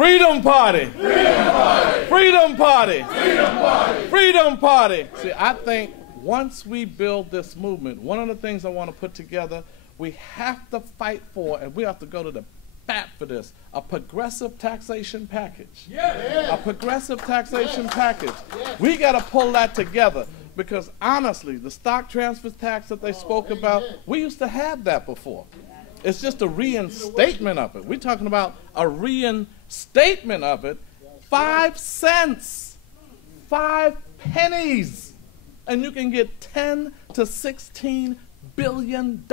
Freedom Party. Freedom Party. Freedom Party. Freedom Party. Freedom Party. See, I think once we build this movement, one of the things I want to put together, we have to fight for, and we have to go to the bat for this, a progressive taxation package. Yeah. A progressive taxation package. We got to pull that together because honestly, the stock transfer tax that they spoke about, we used to have that before. It's just a reinstatement of it. We're talking about a reinstatement of it. 5 cents, 5 pennies. And you can get $10 to $16 billion.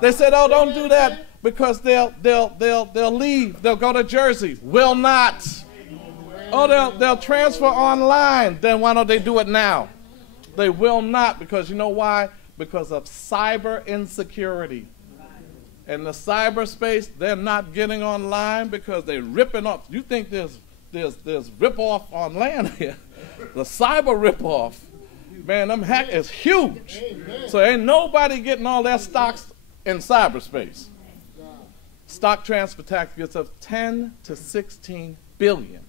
They said, oh, don't do that because they'll leave. They'll go to Jersey. Will not. Oh, they'll transfer online. Then why don't they do it now? They will not because you know why? Because of cyber insecurity. In the cyberspace, they're not getting online because they're ripping off. You think there's rip-off on land here. The cyber rip-off, man, them hack is huge. So ain't nobody getting all their stocks in cyberspace. Stock transfer tax gets us 10 to 16 billion.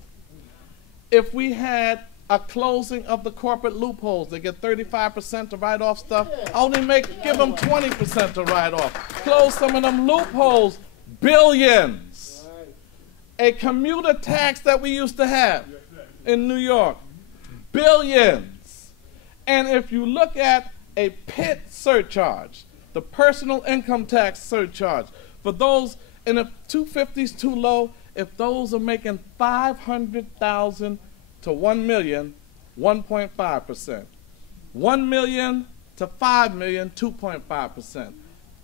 If we had a closing of the corporate loopholes, they get 35% to write off stuff. Only give them 20% to write off. Close some of them loopholes, billions. A commuter tax that we used to have in New York, billions. And if you look at a PIT surcharge, the personal income tax surcharge, for those, and if 250 is too low, if those are making 500,000 to 1 million, 1.5%. 1 million to 5 million, 2.5%.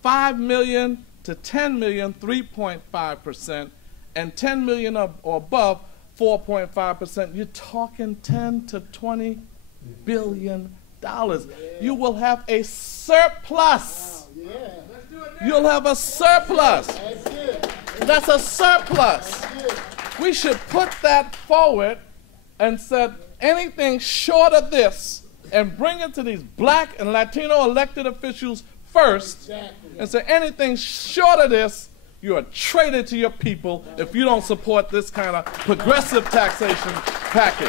5 million to 10 million, 3.5%. And 10 million or above, 4.5%. You're talking 10 to 20 billion dollars. You will have a surplus. You'll have a surplus. That's a surplus. We should put that forward and said anything short of this and bring it to these black and Latino elected officials first and say anything short of this, you're a traitor to your people if you don't support this kind of progressive taxation package.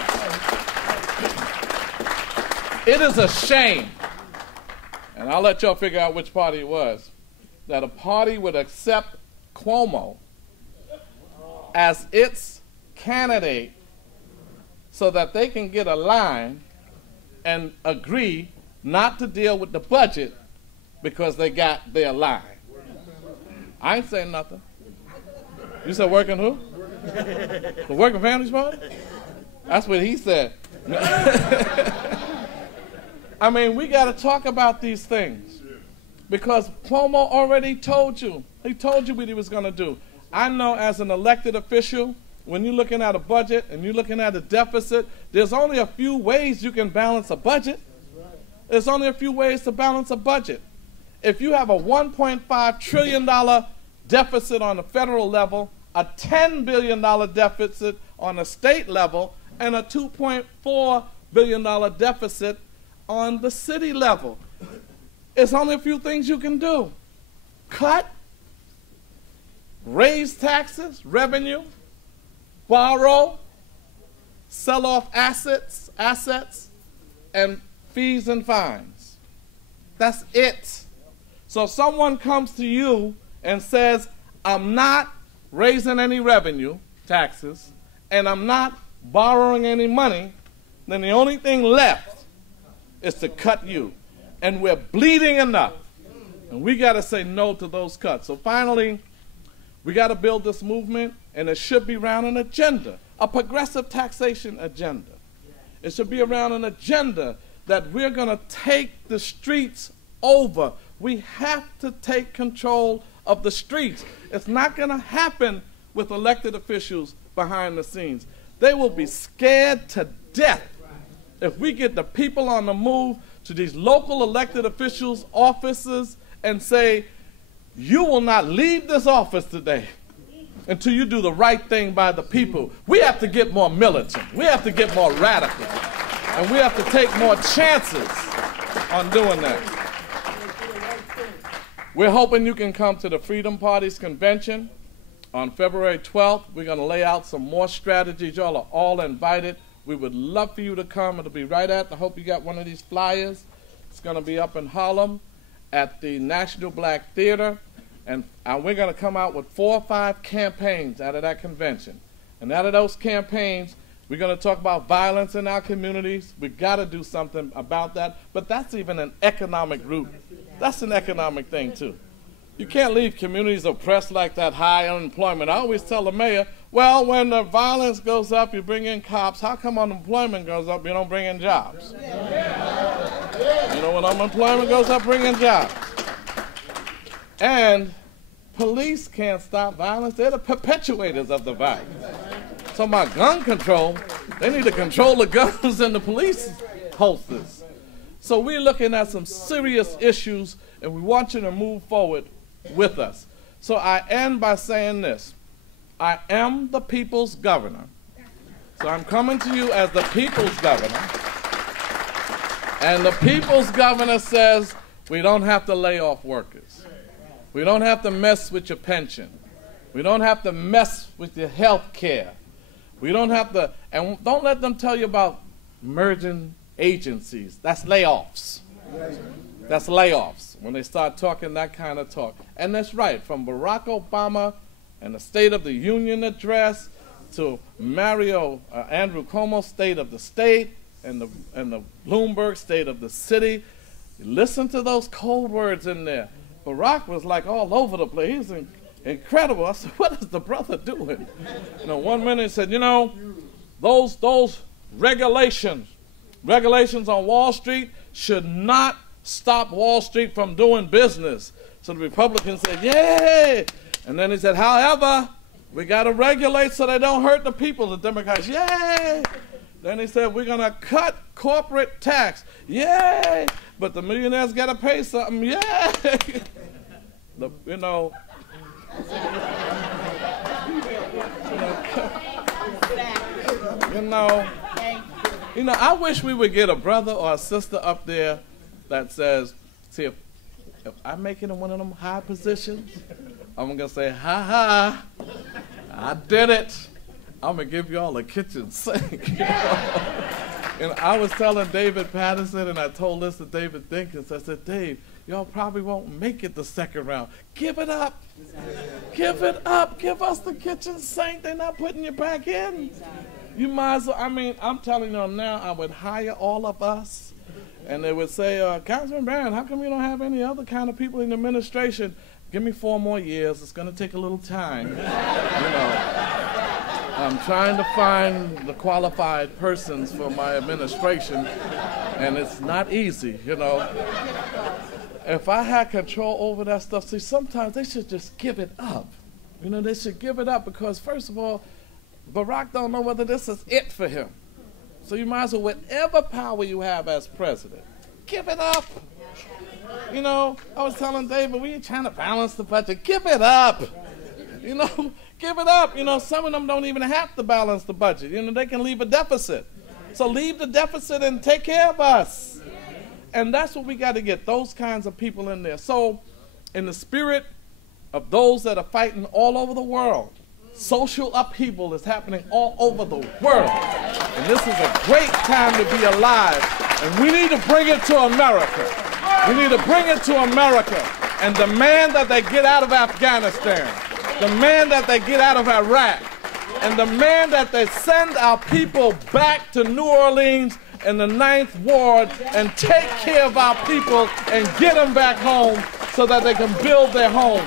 It is a shame, and I'll let y'all figure out which party it was, that a party would accept Cuomo as its candidate so that they can get a line and agree not to deal with the budget because they got their line. I ain't saying nothing. You said working who? The Working Families Party? That's what he said. I mean, we got to talk about these things because Cuomo already told you. He told you what he was going to do. I know as an elected official, when you're looking at a budget and you're looking at a deficit, there's only a few ways you can balance a budget. There's only a few ways to balance a budget. If you have a $1.5 trillion deficit on the federal level, a $10 billion deficit on the state level, and a $2.4 billion deficit on the city level, it's only a few things you can do. Cut, raise taxes, revenue, borrow, sell off assets, and fees and fines. That's it. So if someone comes to you and says, I'm not raising any revenue, taxes, and I'm not borrowing any money, then the only thing left is to cut you. And we're bleeding enough. And we got to say no to those cuts. So finally, we got to build this movement, and it should be around an agenda, a progressive taxation agenda. It should be around an agenda that we're going to take the streets over. We have to take control of the streets. It's not going to happen with elected officials behind the scenes. They will be scared to death if we get the people on the move to these local elected officials' offices and say, you will not leave this office today until you do the right thing by the people. We have to get more militant. We have to get more radical. And we have to take more chances on doing that. We're hoping you can come to the Freedom Party's convention On February 12th, we're going to lay out some more strategies. Y'all are all invited. We would love for you to come. It'll be right at, I hope you got one of these flyers. It's going to be up in Harlem at the National Black Theater. And we're going to come out with 4 or 5 campaigns out of that convention. And out of those campaigns, we're going to talk about violence in our communities. We've got to do something about that. But that's even an economic route. That's an economic thing, too. You can't leave communities oppressed like that, high unemployment. I always tell the mayor, well, when the violence goes up, you bring in cops. How come unemployment goes up, you don't bring in jobs? You know, when unemployment goes up, bring in jobs. And police can't stop violence. They're the perpetuators of the violence. So my gun control, they need to control the guns in the police holsters. So we're looking at some serious issues, and we want you to move forward with us. So I end by saying this. I am the people's governor. So I'm coming to you as the people's governor. And the people's governor says we don't have to lay off workers. We don't have to mess with your pension. We don't have to mess with your health care. We don't have to, and don't let them tell you about merging agencies. That's layoffs. That's layoffs when they start talking that kind of talk. And that's right, from Barack Obama and the State of the Union address to Andrew Cuomo's State of the State and the Bloomberg State of the City. Listen to those code words in there. Barack was like all over the place. He was incredible. I said, what is the brother doing? You know, one minute he said, you know, those regulations on Wall Street should not stop Wall Street from doing business. So the Republicans said, yay! And then he said, however, we got to regulate so they don't hurt the people. The Democrats, yay! Then he said, we're going to cut corporate tax. Yay! But the millionaires got to pay something. Yay! You know, I wish we would get a brother or a sister up there that says, see, if I make it in one of them high positions, I'm going to say, ha, I did it. I'm going to give you all a kitchen sink. You know? And I was telling David Patterson, and I told this to David Dinkins, I said, Dave, y'all probably won't make it the second round. Give it up. Give it up. Give us the kitchen sink. They're not putting you back in. You might as well, I mean, I'm telling them now, I would hire all of us, and they would say, Councilman Barron, how come you don't have any other kind of people in the administration? Give me 4 more years. It's going to take a little time. You know, I'm trying to find the qualified persons for my administration, and it's not easy, you know. If I had control over that stuff, see, sometimes they should just give it up. You know, they should give it up because, first of all, Barack don't know whether this is it for him. So you might as well, whatever power you have as president, give it up. You know, I was telling David, we ain't trying to balance the budget. Give it up. You know, give it up. You know, some of them don't even have to balance the budget. You know, they can leave a deficit. So leave the deficit and take care of us. And that's what we got to get, those kinds of people in there. So in the spirit of those that are fighting all over the world, social upheaval is happening all over the world. And this is a great time to be alive. And we need to bring it to America. We need to bring it to America and demand that they get out of Afghanistan, demand that they get out of Iraq, and demand that they send our people back to New Orleans in the 9th Ward and take care of our people and get them back home so that they can build their homes.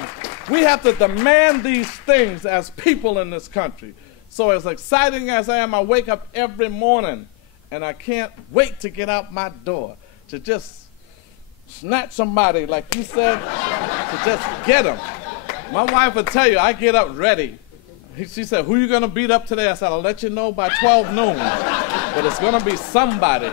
We have to demand these things as people in this country. So as exciting as I am, I wake up every morning and I can't wait to get out my door to just snatch somebody, like you said, to just get them. My wife would tell you, I get up ready. She said, who you going to beat up today? I said, I'll let you know by 12 noon. But it's going to be somebody.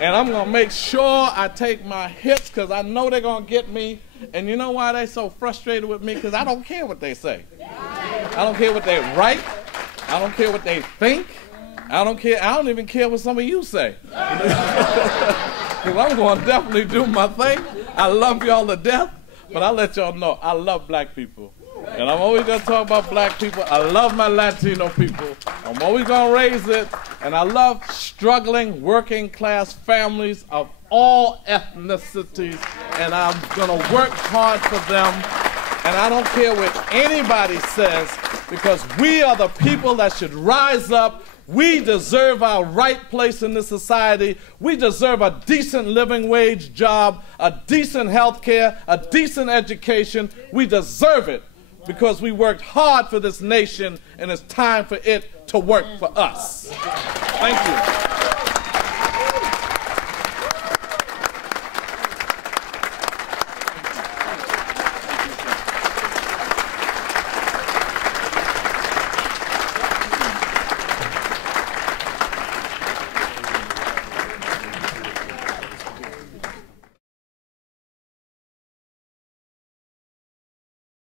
And I'm going to make sure I take my hits because I know they're going to get me. And you know why they're so frustrated with me? Because I don't care what they say. I don't care what they write. I don't care what they think. I don't care. I don't even care what some of you say. Because I'm going to definitely do my thing. I love y'all to death. But I'll let y'all know I love black people. And I'm always going to talk about black people. I love my Latino people. I'm always going to raise it. And I love struggling working class families of all ethnicities. And I'm going to work hard for them. And I don't care what anybody says, because we are the people that should rise up. We deserve our right place in this society. We deserve a decent living wage job, a decent health care, a decent education. We deserve it because we worked hard for this nation, and it's time for it to work for us. Thank you.